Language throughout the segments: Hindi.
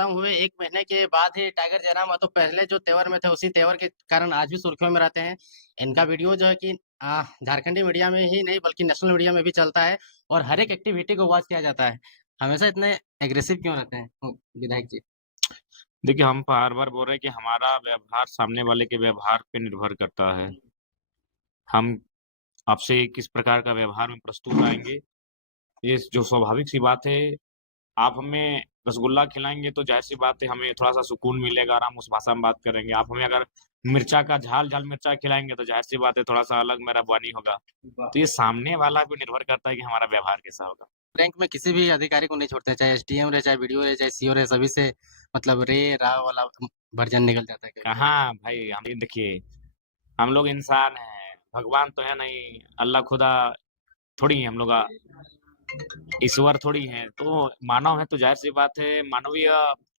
खत्म हुए 1 महीने के बाद ही टाइगर जयराम तो पहले जो तेवर में थे, उसी तेवर के कारण आज भी सुर्खियों में रहते हैं। इनका वीडियो जो है कि झारखंडी मीडिया में ही नहीं बल्कि नेशनल मीडिया में भी चलता है और हर एक एक्टिविटी को वॉच किया जाता है। हमेशा इतने एग्रेसिव क्यों रहते हैं विधायक जी? देखिए, हम बार-बार बोल रहे हैं कि हमारा व्यवहार सामने वाले के व्यवहार पे निर्भर करता है। हम आपसे किस प्रकार का व्यवहार में प्रस्तुत आएँगे, ये जो स्वाभाविक सी बात है, आप हमें रसगुल्ला खिलाएँगे तो ज़ाहिर-सी बात है हमें थोड़ा-सा सुकून मिलेगा और हम उस भाषा में बात करेंगे। आप हमें अगर मिर्चा का झाल-झाल मिर्चा खिलाएँगे तो ज़ाहिर-सी बात है थोड़ा-सा अलग मेरा वानी होगा। वाह! तो ये सामने वाला पे निर्भर करता है कि हमारा व्यवहार कैसा होगा। रैंक में किसी भी अधिकारी को नहीं छोड़ते, चाहे एसडीएम रहे, चाहे बीडीओ रहे, चाहे सीओ रहे, सभी से मतलब रे, रा वाला वर्जन निकल जाता है कभी-कभी। कहाँ भाई हम ये देखिए, हम लोग इंसान हैं, भगवान तो है नहीं, अल्लाह खुदा थोड़ी हैं हम लोग ईश्वर थोड़ी हैं। तो मानव हैं तो ज़ाहिर-सी बात है मानवीय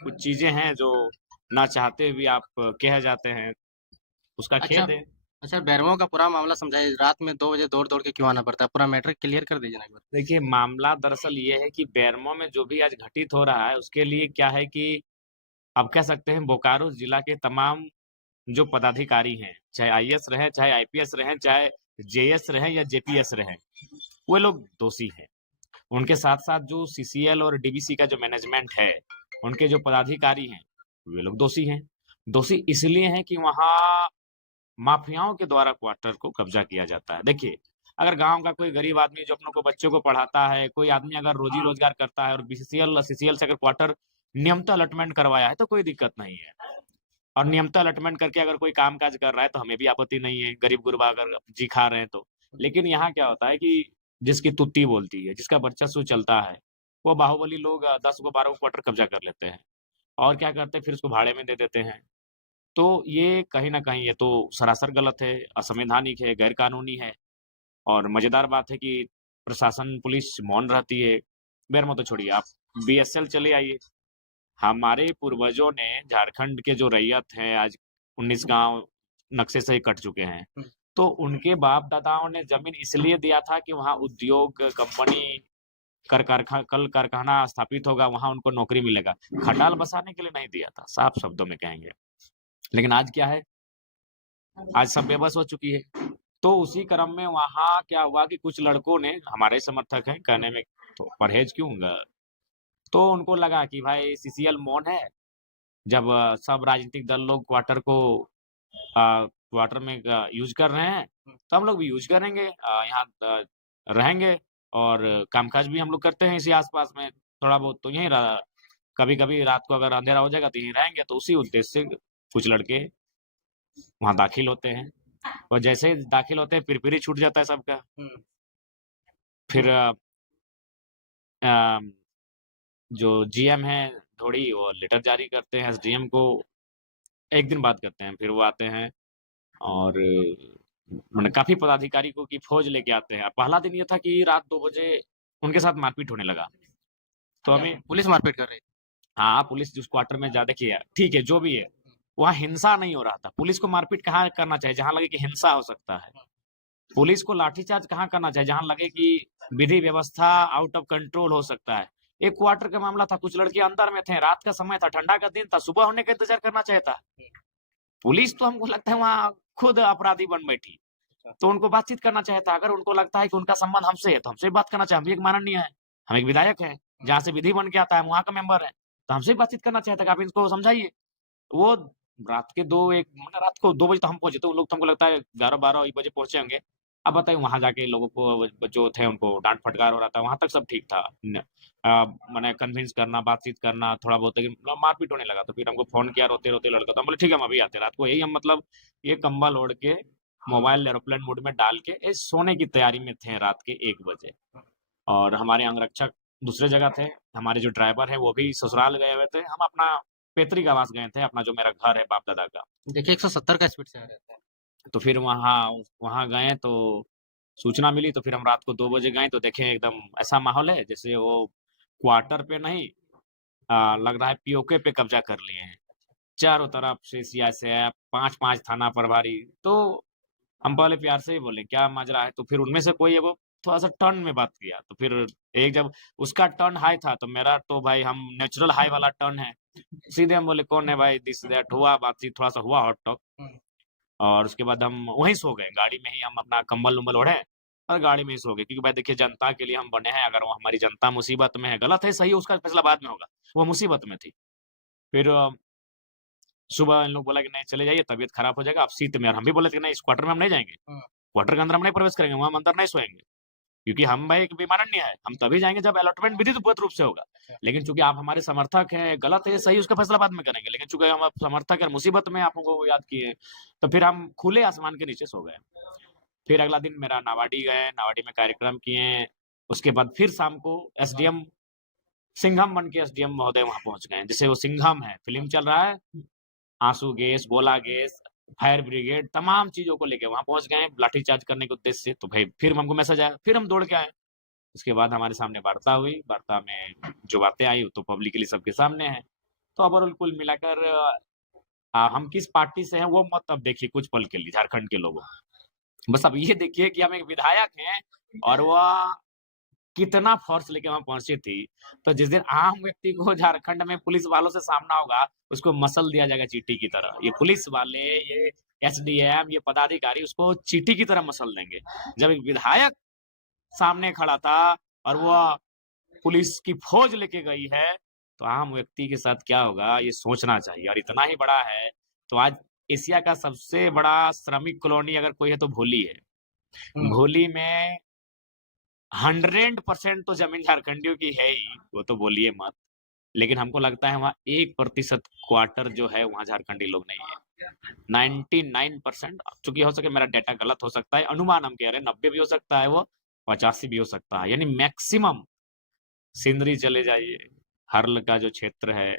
कुछ चीज़ें हैं जो ना चाहते हुए भी आप कह जाते हैं, उसका अच्छा खेद है। अच्छा, बैरवों का पूरा मामला समझाइए, रात में 2 बजे दौड़-दौड़ के क्यों आना पड़ता है? पूरा मैटर क्लियर कर दीजिए ना एक बार। देखिए मामला दरअसल ये है कि बेरमो में जो भी आज घटित हो रहा है उसके लिए क्या है कि आप कह सकते हैं बोकारो जिला के तमाम जो पदाधिकारी हैं, चाहे आईएएस रहें, चाहे आईपीएस रहें, चाहे जेएस रहें या जेपीएस रहें, वो लोग दोषी हैं। उनके साथ-साथ जो सीसीएल और डीवीसी का जो मैनेजमेंट है, उनके जो पदाधिकारी हैं, वे लोग दोषी हैं। दोषी इसलिए हैं कि वहाँ माफियाओं के द्वारा क्वार्टर को कब्ज़ा किया जाता है। देखिए, अगर गाँव का कोई गरीब आदमी जो अपनों को बच्चों को पढ़ाता है, कोई आदमी अगर रोज़ी-रोज़गार करता है और बीसीसीएल, सीसीएल से अगर क्वार्टर नियमित अलॉटमेंट करवाया है, तो कोई दिक्कत नहीं है। और नियमित अलॉटमेंट करके अगर कोई काम-काज कर रहा है, तो हमें भी आपत्ति नहीं है, गरीब-गुरबा अगर जी खा रहे हैं तो। लेकिन यहाँ क्या होता है कि जिसकी तुत्ती बोलती है, जिसका वर्चस्व चलता है, वो बाहुबली लोग 10 गो 12 गो क्वार्टर कब्ज़ा कर लेते हैं और क्या करते हैं, फिर उसको भाड़े में दे देते हैं। तो ये कहीं न कहीं ये तो सरासर गलत है, असंवैधानिक है, गैर कानूनी है और मज़ेदार बात है कि प्रशासन, पुलिस मौन रहती है। खैर तो छोड़िए, आप बीएसएल चले आइए। हमारे पूर्वजों ने झारखंड के जो रैयत हैं आज 19 गाँव नक्शे से ही कट चुके हैं। हुँ। तो उनके बाप-दादाओं ने ज़मीन इसलिए दिया था कि वहाँ उद्योग, कंपनी, कल कारखाना स्थापित होगा, वहाँ उनको नौकरी मिलेगा। खटाल बसाने के लिए नहीं दिया था, साफ शब्दों में कहेंगे। लेकिन आज क्या है? आज सब बेबस हो चुकी है। तो उसी क्रम में वहाँ क्या हुआ कि कुछ लड़कों ने हमारे समर्थक हैं, कहने में तो परहेज क्यों तो उनको लगा कि भाई सीसीएल मौन है, जब सब राजनीतिक दल लोग क्वार्टर को क्वार्टर में यूज़ कर रहे हैं, तो हम लोग भी यूज़ करेंगे यहाँ रहेंगे और कामकाज भी हम लोग करते हैं इसी आस-पास में, थोड़ा बहुत तो यहीं कभी-कभी रात को अगर अंधेरा हो जाएगा तो यहीं रहेंगे, तो उसी उद्देश्य से कुछ लड़के वहाँ दाखिल होते हैं और जैसे ही दाखिल होते हैं, फिर ही छूट जाता है सबका। हुँ। फिर अ, जो जीएम हैं थोड़ी वो लेटर जारी करते हैं एसडीएम को, 1 दिन बाद करते हैं, फिर वो आते हैं और माने काफ़ी पदाधिकारी को की फ़ौज लेके आते हैं। पहला दिन ये था कि रात 2 बजे उनके साथ मारपीट होने लगा। तो क्या हमें पुलिस मारपीट कर रही थी? हाँ, पुलिस जिस क्वार्टर में देखिए ठीक है, जो भी है, वहाँ हिंसा नहीं हो रहा था। पुलिस को मारपीट कहाँ करना चाहिए? जहाँ लगे कि हिंसा हो सकता है। पुलिस को लाठीचार्ज कहाँ करना चाहिए? जहाँ लगे कि विधि व्यवस्था आउट ऑफ कंट्रोल हो सकता है। एक क्वार्टर का मामला था, कुछ लड़के अंदर में थे, रात का समय था, ठंडा का दिन था, सुबह होने का इंतज़ार करना चाहिए था। पुलिस तो हमको लगता है वहाँ खुद अपराधी बन बैठी। अच्छा। तो उनको बातचीत करना चाहिए था। अगर उनको लगता है कि उनका संबंध हमसे है, तो हमसे भी बात करना चाहिए। हम भी एक माननीय हैं, हम एक विधायक हैं, जहाँ से विधि बन के आता है, हम वहाँ का मेंबर हैं। तो हमसे भी बातचीत करना चाहिए था कि आप इनको समझाइए। वो रात के 2 1 मतलब रात को 2 बजे तो हम पहुँचे, तो उन लोग तो हमको लगता है 11-12 1 बजे पहुँचे होंगे। अब बताइए वहाँ जाके लोगों को जो थे उनको डाँट-फटकार हो रहा था, वहाँ तक सब ठीक था। माने कन्विंस करना, बातचीत करना थोड़ा बहुत लेकिन मारपीट होने लगा, तो फिर हमको फ़ोन किया रोते-रोते लड़का, तो हम बोले ठीक है हम अभी आते हैं। रात को यही हम मतलब ये कंबल ओढ़ के, मोबाइल एयरप्लेन मोड में डाल के सोने की तैयारी में थे रात के 1 बजे। और हमारे अंगरक्षक दूसरे जगह थे, हमारे जो ड्राइवर हैं वो भी ससुराल गए हुए थे। हम अपना पैतृक आवास गए थे, अपना जो मेरा घर है बाप-दादा का। देखिए 170 का स्पीड से आ रहा था। तो फिर वहाँ वहाँ गए तो सूचना मिली तो फिर हम रात को 2 बजे गए तो देखे एकदम ऐसा माहौल है जैसे वो क्वार्टर पे नहीं लग रहा है पीओके पे कब्ज़ा कर लिए हैं। चारों तरफ से सीआईएसएफ 5-5 थाना प्रभारी। तो हम पहले प्यार से ही बोले, "क्या माजरा है?" तो फिर उनमें से कोई एगो थोड़ा-सा टर्न में बात किया। तो फिर एक जब उसका टर्न हाई था, तो मेरा तो भाई हम नेचुरल हाई वाला टर्न है। सीधे हम बोले कौन है भाई, दिस दैट, हुआ बातचीत, थोड़ा सा हुआ हॉट टॉक। और उसके बाद हम वहीं सो गए, गाड़ी में ही हम अपना कंबल उम्बल ओढ़े और गाड़ी में ही सो गए, क्योंकि भाई देखिए जनता के लिए हम बने हैं, अगर वो हमारी जनता मुसीबत में है, गलत है सही है उसका फैसला बाद में होगा, वो मुसीबत में थी। फिर सुबह इन लोग बोला कि नहीं चले जाइए, तबीयत खराब हो जाएगा, आप सीट में, और हम भी बोले थे कि नहीं इस क्वार्टर में हम नहीं जाएंगे, क्वार्टर के अंदर हम नहीं प्रवेश करेंगे, वहां हम अंदर नहीं सोएंगे, क्योंकि हम भाई एक विमानन्य है, हम तभी जाएंगे जब अलॉटमेंट विधिवत रूप से होगा। लेकिन चूंकि आप हमारे समर्थक हैं, गलत है सही उसका फैसला बाद में करेंगे, लेकिन चूंकि हम समर्थक और मुसीबत में आप हमको याद किए, तो फिर हम खुले आसमान के नीचे सो गए। फिर अगला दिन मेरा नावाडी गए, नावाडी में कार्यक्रम किए, उसके बाद फिर शाम को एसडीएम सिंघम बन के एसडीएम महोदय वहां पहुंच गए, जैसे वो सिंघम है, फिल्म चल रहा है, आंसू गैस, गोला गैस, फायर ब्रिगेड, तमाम चीजों को लेके वहां पहुंच गए लाठीचार्ज करने के उद्देश्य से। तो भाई फिर हमको मैसेज आया, फिर हम दौड़ के आए। उसके बाद हमारे सामने वार्ता हुई, वार्ता में जो बातें आई तो पब्लिकली सबके सामने है। तो ओवरऑल कुल मिलाकर हम किस पार्टी से हैं वो मत अब देखिए कुछ पल के लिए झारखंड के लोगों, बस अब ये देखिए कि हम एक विधायक हैं और वह कितना फोर्स लेके वहां पहुंची थी। तो जिस दिन आम व्यक्ति को झारखंड में पुलिस वालों से सामना होगा, उसको मसल दिया जाएगा चींटी की तरह। ये पुलिस वाले, ये एसडीएम, ये पदाधिकारी उसको चींटी की तरह मसल देंगे। जब एक विधायक सामने खड़ा था और वो पुलिस की फौज लेके गई है, तो आम व्यक्ति के साथ क्या होगा ये सोचना चाहिए। और इतना ही बड़ा है तो आज एशिया का सबसे बड़ा श्रमिक कॉलोनी अगर कोई है तो भोली है। भोली में 100% तो जमीन झारखंडियों की है ही, वो तो बोलिए मत। लेकिन हमको लगता है वहाँ 1% क्वार्टर जो है वहाँ झारखंडी लोग नहीं है। 99%, चूंकि हो सके मेरा डेटा गलत हो सकता है, अनुमान हम कह रहे हैं 90 भी हो सकता है, वो 85 भी हो सकता है, यानी मैक्सिमम। सिंदरी चले जाइए, हर्ल का जो क्षेत्र है,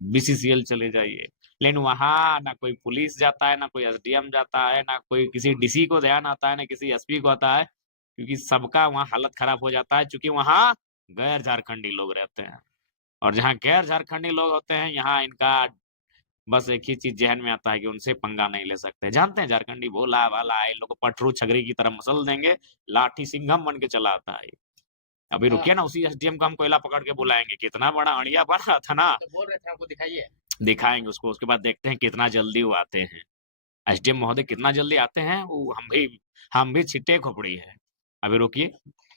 बीसीसीएल चले जाइए, लेकिन वहां ना कोई पुलिस जाता है, ना कोई एसडीएम जाता है, ना कोई किसी डीसी को ध्यान आता है, ना किसी एसपी को आता है, क्योंकि सबका वहां हालत खराब हो जाता है, क्योंकि वहां गैर झारखंडी लोग रहते हैं। और जहाँ गैर झारखंडी लोग होते हैं, यहाँ इनका बस एक ही चीज जहन में आता है कि उनसे पंगा नहीं ले सकते। जानते हैं झारखंडी भोला भाला है, इन लोग को पटरू छगरी की तरह मसल देंगे, लाठी सिंघम बन के चला आता है। अभी रुकिए ना, उसी एसडीएम को हम कोयला पकड़ के बुलाएंगे, कितना बड़ा अड़िया बन रहा था ना, तो बोल रहे थे हमको दिखाइए। दिखाएंगे उसको। उसके बाद देखते हैं कितना जल्दी वो आते हैं, एसडीएम महोदय कितना जल्दी आते हैं। वो हम भी छिट्टे खोपड़ी है। अभी रुकिए,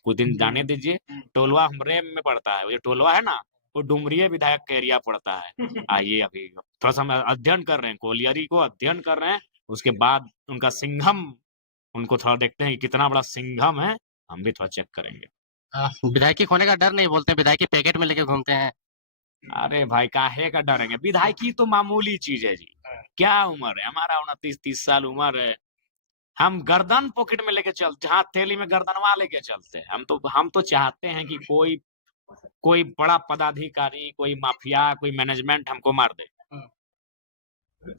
कुछ दिन जाने दीजिए। टोलवा हमरे में पड़ता है, वो जो टोलवा है ना, वो डुमरिया विधायक का एरिया पड़ता है। आइए अभी थोड़ा सा हम अध्ययन कर रहे हैं, कोलियरी को अध्ययन कर रहे हैं, उसके बाद उनका सिंघम, उनको थोड़ा देखते हैं कि कितना बड़ा सिंघम है, हम भी थोड़ा चेक करेंगे। विधायकी खोने का डर नहीं, बोलते विधायकी पैकेट में लेके घूमते हैं। अरे भाई काहे का डरेंगे, विधायकी तो मामूली चीज है जी। क्या उम्र है हमारा, 29-30 साल उम्र है। हम गर्दन पॉकेट में लेके चलते, हाथ थैली में गर्दनवा लेके चलते हैं। हम तो चाहते हैं कि कोई कोई बड़ा पदाधिकारी, कोई माफिया, कोई मैनेजमेंट हमको मार दे।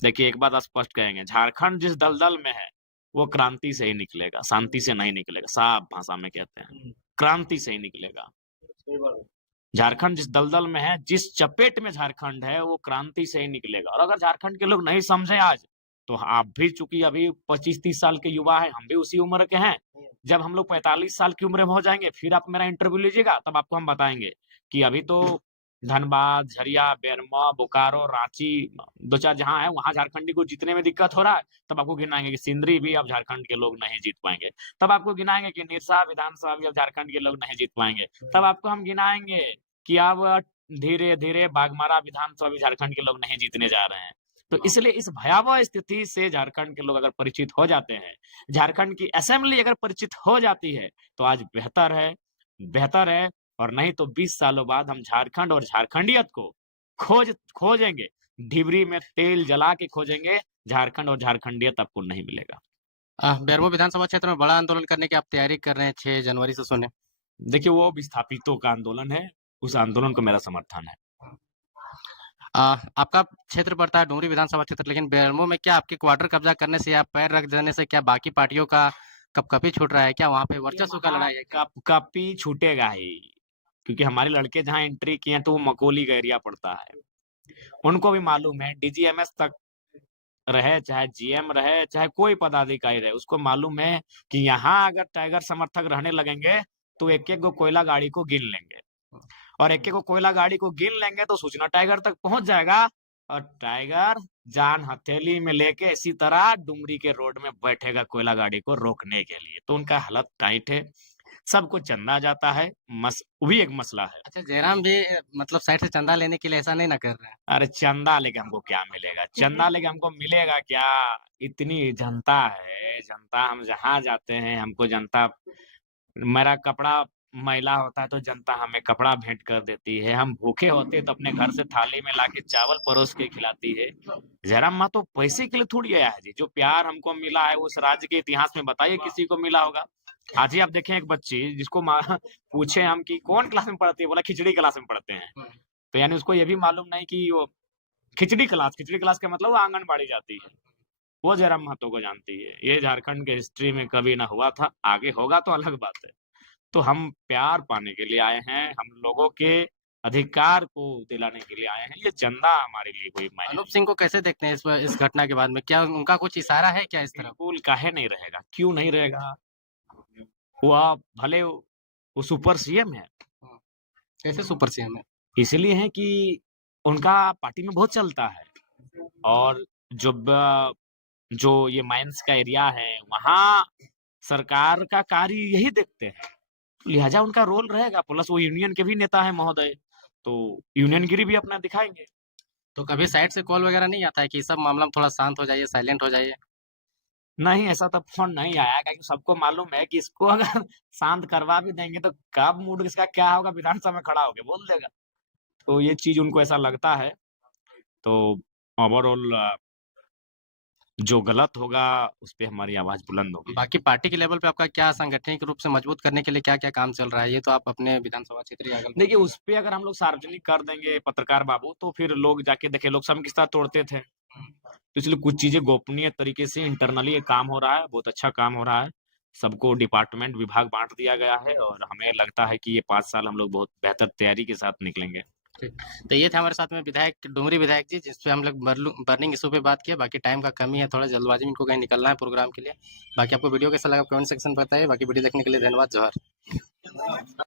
देखिए एक बात स्पष्ट कहेंगे, झारखंड जिस दलदल में है वो क्रांति से ही निकलेगा, शांति से नहीं निकलेगा। साफ भाषा में कहते हैं, क्रांति से ही निकलेगा। झारखंड जिस दलदल में है, जिस चपेट में झारखंड है, वो क्रांति से ही निकलेगा। और अगर झारखंड के लोग नहीं समझे आज, तो आप भी चूंकि अभी 25-30 साल के युवा हैं, हम भी उसी उम्र के हैं। जब हम लोग 45 साल की उम्र में हो जाएंगे, फिर आप मेरा इंटरव्यू लीजिएगा, तब आपको हम बताएंगे कि अभी तो धनबाद, झरिया, बेरमो, बोकारो, रांची, 2-4 जहां है वहां झारखंडी को जीतने में दिक्कत हो रहा है। तब आपको गिनाएंगे कि सिंदरी भी अब झारखंड के लोग नहीं जीत पाएंगे। तब आपको गिनाएंगे कि निरसा विधानसभा भी अब झारखंड के लोग नहीं जीत पाएंगे। तब आपको हम गिनाएंगे कि अब धीरे धीरे बाघमारा विधानसभा भी झारखंड के लोग नहीं जीतने जा रहे हैं। तो इसलिए इस भयावह स्थिति से झारखंड के लोग अगर परिचित हो जाते हैं, झारखंड की असेंबली अगर परिचित हो जाती है, तो आज बेहतर है। और नहीं तो 20 सालों बाद हम झारखंड और झारखंडियत को खोजेंगे, ढिबरी में तेल जला के खोजेंगे। झारखंड और झारखंडियत आपको नहीं मिलेगा। बेरमो विधानसभा क्षेत्र में बड़ा आंदोलन करने की आप तैयारी कर रहे हैं, 6 जनवरी से सुने। देखिए वो विस्थापितों का आंदोलन है, उस आंदोलन को मेरा समर्थन है। आपका क्षेत्र पड़ता है डुमरी विधानसभा क्षेत्र, लेकिन बेरमो में क्या आपके क्वार्टर कब्जा करने से या पैर रख देने से क्या बाकी पार्टियों का कपकपी छूट रहा है? क्या वहां पे वर्चस्व का लड़ाई है? कपकपी छूटेगा ही, क्योंकि हमारे लड़के जहाँ एंट्री किए हैं तो वो मकोली का एरिया पड़ता है। उनको भी मालूम है, डीजीएमएस तक रहे, चाहे जीएम रहे, चाहे कोई पदाधिकारी रहे, उसको मालूम है कि यहाँ अगर टाइगर समर्थक रहने लगेंगे तो एक एक गो कोयला गाड़ी को गिन लेंगे। और एक को कोयला गाड़ी को गिन लेंगे तो सूचना टाइगर तक पहुंच जाएगा और टाइगर जान हथेली में लेके इसी तरह डुमरी के रोड में बैठेगा कोयला गाड़ी को रोकने के लिए। तो उनका हालत टाइट है, सबको चंदा जाता है, वो भी एक मसला है। अच्छा, जयराम भी मतलब साइड से चंदा लेने के लिए ऐसा नहीं ना कर रहा है? अरे चंदा लेके हमको क्या मिलेगा? चंदा लेके हमको मिलेगा क्या? इतनी जनता है, जनता हम जहाँ जाते हैं हमको जनता मेरा कपड़ा मैला होता है तो जनता हमें कपड़ा भेंट कर देती है। हम भूखे होते हैं तो अपने घर से थाली में लाके चावल परोस के खिलाती है। जयराम माँ तो पैसे के लिए थोड़ी आया है जी। जो प्यार हमको मिला है उस राज्य के इतिहास में बताइए किसी को मिला होगा? आज ही आप देखें एक बच्ची जिसको पूछे हम कि कौन क्लास में पढ़ती है? बोला खिचड़ी क्लास में पढ़ते हैं। तो यानी उसको ये भी मालूम नहीं कि वो खिचड़ी क्लास का मतलब वो आंगनबाड़ी जाती है। वो जयराम महतो को जानती है। ये झारखंड के हिस्ट्री में कभी ना हुआ था, आगे होगा तो अलग बात है। तो हम प्यार पाने के लिए आए हैं, हम लोगों के अधिकार को दिलाने के लिए आए हैं। ये चंदा हमारे लिए कोई मायने अनूप नहीं। सिंह को कैसे देखते हैं इस घटना के बाद में? क्या उनका कुछ इशारा है क्या इस तरफ? बिल्कुल काहे नहीं रहेगा? क्यों नहीं रहेगा? वो भले वो सुपर सीएम है, कैसे सुपर सीएम है? इसलिए है कि उनका पार्टी में बहुत चलता है और जो ये माइंस का एरिया है, वहाँ सरकार का कार्य यही देखते हैं। लिहाजा उनका रोल रहेगा, प्लस वो यूनियन के भी नेता हैं महोदय, तो यूनियनगिरी भी अपना दिखाएँगे। तो कभी साइड से कॉल वगैरह नहीं आता है कि सब मामला में थोड़ा शांत हो जाइए, साइलेंट हो जाइए? नहीं, ऐसा तो फ़ोन नहीं आया क्योंकि सबको मालूम है कि इसको अगर शांत करवा भी देंगे तो कब मूड इसका क्या होगा विधानसभा में खड़ा होके बोल देगा। तो ये चीज़ उनको ऐसा लगता है, तो ओवरऑल जो गलत होगा उस पे हमारी आवाज़ बुलंद होगी। बाकी पार्टी के लेवल पे आपका क्या सांगठनिक रूप से मजबूत करने के लिए क्या-क्या काम चल रहा है? ये तो आप अपने विधानसभा क्षेत्रीय देखिए, उस पे अगर हम लोग सार्वजनिक कर देंगे पत्रकार बाबू तो फिर लोग जाके देखिए लोग सब किस तरह तोड़ते थे। तो इसलिए कुछ चीज़ें गोपनीय तरीके से इंटरनली ये काम हो रहा है, बहुत अच्छा काम हो रहा है। सबको डिपार्टमेंट विभाग बाँट दिया गया है और हमें लगता है कि ये 5 साल हम लोग बहुत बेहतर तैयारी के साथ निकलेंगे। ठीक। तो ये थे हमारे साथ में विधायक डुमरी विधायक जी, जिस पे हम लोग बर्निंग इश्यू पे बात किए। बाकी टाइम का कमी है, थोड़ा जल्दबाजी में इनको कहीं निकलना है प्रोग्राम के लिए। बाकी आपको वीडियो कैसा लगा कमेंट सेक्शन में बताइए। बाकी वीडियो देखने के लिए धन्यवाद। जोहार।